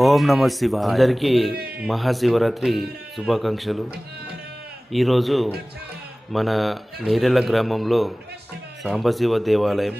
ఓం నమ శివ అందరికీ మహాశివరాత్రి శుభాకాంక్షలు. ఈరోజు మన నేరెళ్ళ గ్రామంలో సాంబశివ దేవాలయం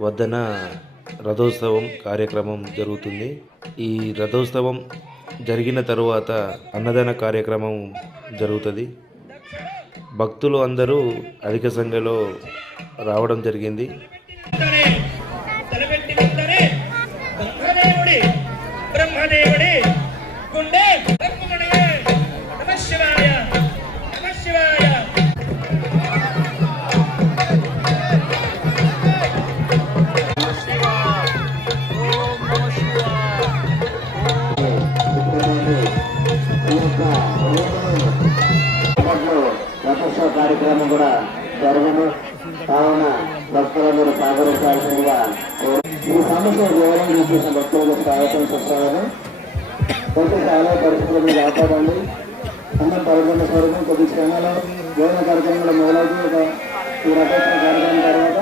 వద్దన రథోత్సవం కార్యక్రమం జరుగుతుంది. ఈ రథోత్సవం జరిగిన తరువాత అన్నదాన కార్యక్రమం జరుగుతుంది. భక్తులు అందరూ అధిక సంఖ్యలో రావడం జరిగింది. కూడా జరగదు కావున భక్తులందరూ సహకరించాల్సిందిగా ఈ సమస్య వివరం చూసిన భక్తులకు స్వాగతం సుస్వాగతం కొంచెం చాలా పరిస్థితుల కాపాడండి. ఆపాదండి అన్నం పదకొండు స్వరూపం కొద్ది క్షణాలు భోజన కార్యక్రమంలో మొదలవుతూ ఒక ఈ రకమైన కార్యక్రమం తర్వాత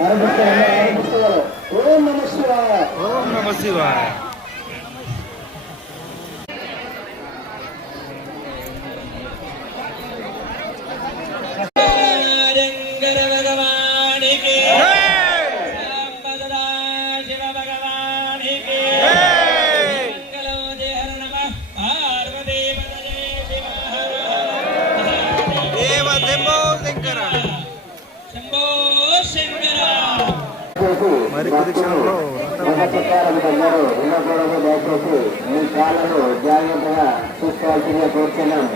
ఆరంభిస్తారు ఆరంభిస్తారు ఓం నమ శివాయ. ఓం నమ శివాయ. క్షణంలో దయచేసి జాగ్రత్తగా కోరుతున్నాం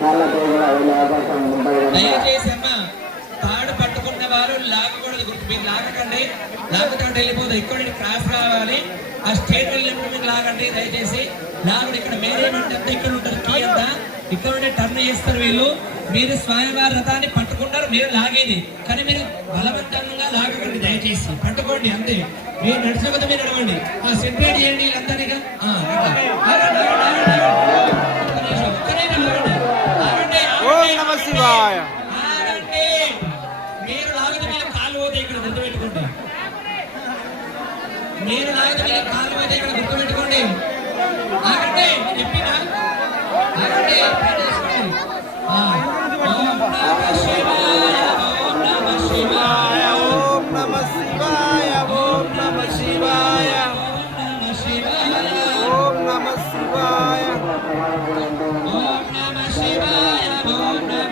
కాళ్ళతో కూడా వెళ్ళే అవకాశం తాడు పట్టుకున్న వారు లాగకూడదు మీరు లాగకండి. లాగకండి వెళ్ళిపోదు. ఇక్కడ క్రాస్ రావాలి. ఆ స్టేట్ వెళ్ళినప్పుడు మీరు లాగండి దయచేసి. లాగడు ఇక్కడ మేనేజ్మెంట్ ఇక్కడ ఉంటారు కీ అంతా. ఇక్కడ టర్న్ చేస్తారు వీళ్ళు. మీరు స్వామివారి రథాన్ని పట్టుకున్నారు మీరు లాగేది. కానీ మీరు బలవంతంగా లాగకండి దయచేసి. పట్టుకోండి అంతే. మీరు నడిచిన మీరు నడవండి. ఆ సెపరేట్ చేయండి వీళ్ళందరిగా. మీరు లాగితే మీరు కాలు పోతే ఇక్కడ గుర్తుపెట్టుకోండి. మీరు లాగితే మీరు కాలు పోతే ఇక్కడ గుర్తుపెట్టుకోండి.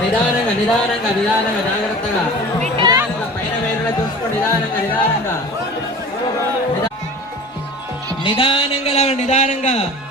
నిదానంగా నిదానంగా నిదానంగా జాగ్రత్తగా. నిదానంగా పైన వేరులో చూసుకోండి నిదానంగా నిదానంగా. నిదా- నిదానంగా నిదానంగా.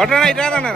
ஒன்றரை நைட்டாக தானே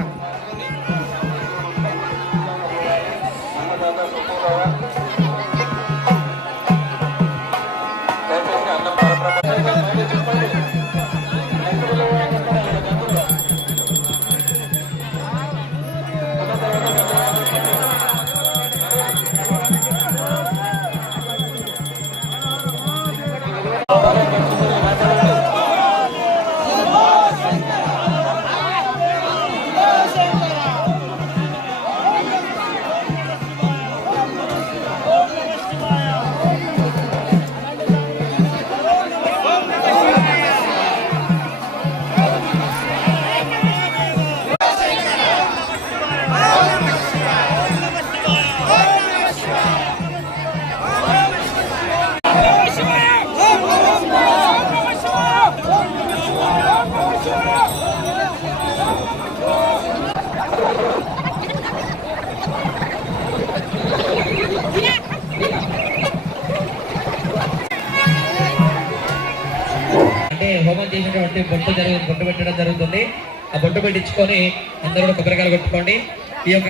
అంటే బొట్టు జరుగు బొట్టు పెట్టడం జరుగుతుంది. ఆ బొట్టు పెట్టించుకొని అందరూ కూడా కొబ్బరికాయలు కొట్టుకోండి. ఈ యొక్క